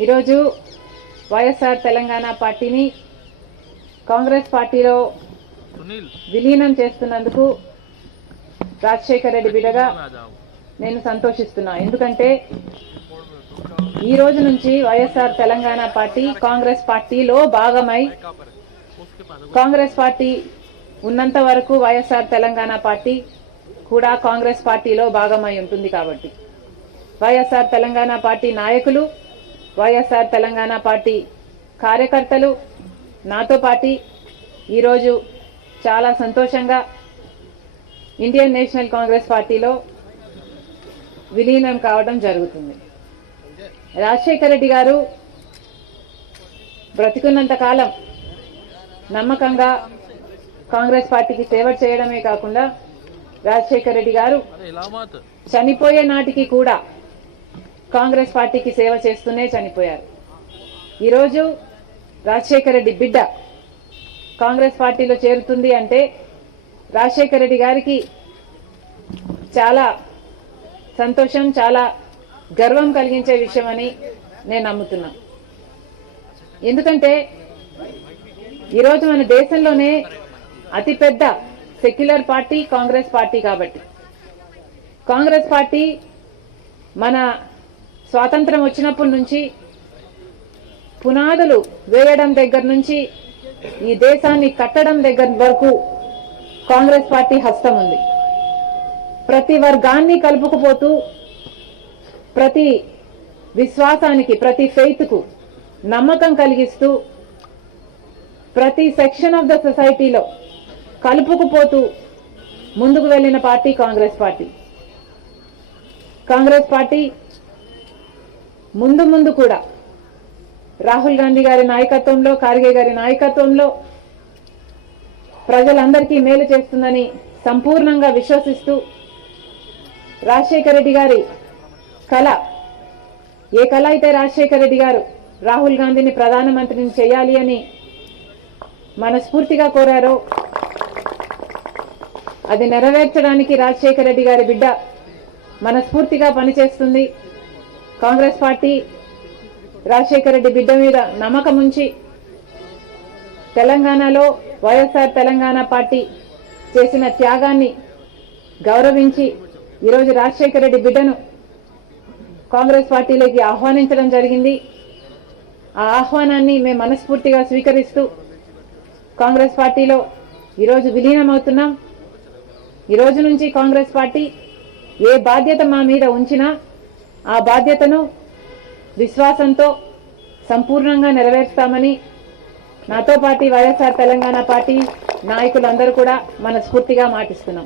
ఈరోజు వైఎస్ఆర్ తెలంగాణ పార్టీని కాంగ్రెస్ పార్టీలో విలీనం చేస్తున్నందుకు రాజశేఖర్ రెడ్డి బిడ్డగా నేను సంతోషిస్తున్నా. ఎందుకంటే ఈ రోజు నుంచి వైఎస్ఆర్ తెలంగాణ పార్టీ కాంగ్రెస్ పార్టీలో భాగమై కాంగ్రెస్ పార్టీ ఉన్నంత వరకు వైఎస్ఆర్ తెలంగాణ పార్టీ కూడా కాంగ్రెస్ పార్టీలో భాగమై ఉంటుంది. కాబట్టి వైఎస్ఆర్ తెలంగాణ పార్టీ నాయకులు, వైఎస్ఆర్ తెలంగాణ పార్టీ కార్యకర్తలు నాతో పాటు ఈరోజు చాలా సంతోషంగా ఇండియన్ నేషనల్ కాంగ్రెస్ పార్టీలో విలీనం కావడం జరుగుతుంది. రాజశేఖర్ రెడ్డి గారు బ్రతికున్నంత కాలం నమ్మకంగా కాంగ్రెస్ పార్టీకి సేవ చేయడమే కాకుండా రాజశేఖర్ రెడ్డి గారు చనిపోయే నాటికి కూడా కాంగ్రెస్ పార్టీకి సేవ చేస్తూనే చనిపోయారు. ఈరోజు రాజశేఖర్ రెడ్డి బిడ్డ కాంగ్రెస్ పార్టీలో చేరుతుంది అంటే రాజశేఖర్ రెడ్డి గారికి చాలా సంతోషం, చాలా గర్వం కలిగించే విషయం అని నేను నమ్ముతున్నా. ఎందుకంటే ఈరోజు మన దేశంలోనే అతిపెద్ద సెక్యులర్ పార్టీ కాంగ్రెస్ పార్టీ. కాబట్టి కాంగ్రెస్ పార్టీ మన స్వాతంత్రం వచ్చినప్పటి నుంచి పునాదులు వేయడం దగ్గర నుంచి ఈ దేశాన్ని కట్టడం దగ్గర వరకు కాంగ్రెస్ పార్టీ హస్తం ఉంది. ప్రతి వర్గాన్ని కలుపుకుపోతూ, ప్రతి విశ్వాసానికి, ప్రతి ఫెయిత్కు నమ్మకం కలిగిస్తూ, ప్రతి సెక్షన్ ఆఫ్ ద సొసైటీలో కలుపుకుపోతూ ముందుకు వెళ్లిన party Congress party. Congress party ముందు కూడా రాహుల్ గాంధీ గారి నాయకత్వంలో, ఖార్గే గారి నాయకత్వంలో ప్రజలందరికీ మేలు చేస్తుందని సంపూర్ణంగా విశ్వసిస్తూ, రాజశేఖర్ రెడ్డి గారి కళ, ఏ కళ అయితే రాజశేఖర్ రెడ్డి గారు రాహుల్ గాంధీని ప్రధానమంత్రిని చేయాలి అని మనస్ఫూర్తిగా కోరారో అది నెరవేర్చడానికి రాజశేఖర్ రెడ్డి గారి బిడ్డ మనస్ఫూర్తిగా పనిచేస్తుంది. కాంగ్రెస్ పార్టీ రాజశేఖర్ రెడ్డి బిడ్డ మీద నమ్మకం ఉంచి తెలంగాణలో వైఎస్ఆర్ తెలంగాణ పార్టీ చేసిన త్యాగాన్ని గౌరవించి ఈరోజు రాజశేఖర్ రెడ్డి బిడ్డను కాంగ్రెస్ పార్టీలోకి ఆహ్వానించడం జరిగింది. ఆ ఆహ్వానాన్ని మేము మనస్ఫూర్తిగా స్వీకరిస్తూ కాంగ్రెస్ పార్టీలో ఈరోజు విలీనమవుతున్నాం. ఈరోజు నుంచి కాంగ్రెస్ పార్టీ ఏ బాధ్యత మా మీద ఉంచినా ఆ బాధ్యతను విశ్వాసంతో సంపూర్ణంగా నెరవేర్స్తామని నాతో పాటు వైఎస్ఆర్ తెలంగాణ పార్టీ నాయకులందరూ కూడా మనస్ఫూర్తిగా మాటిస్తున్నాం.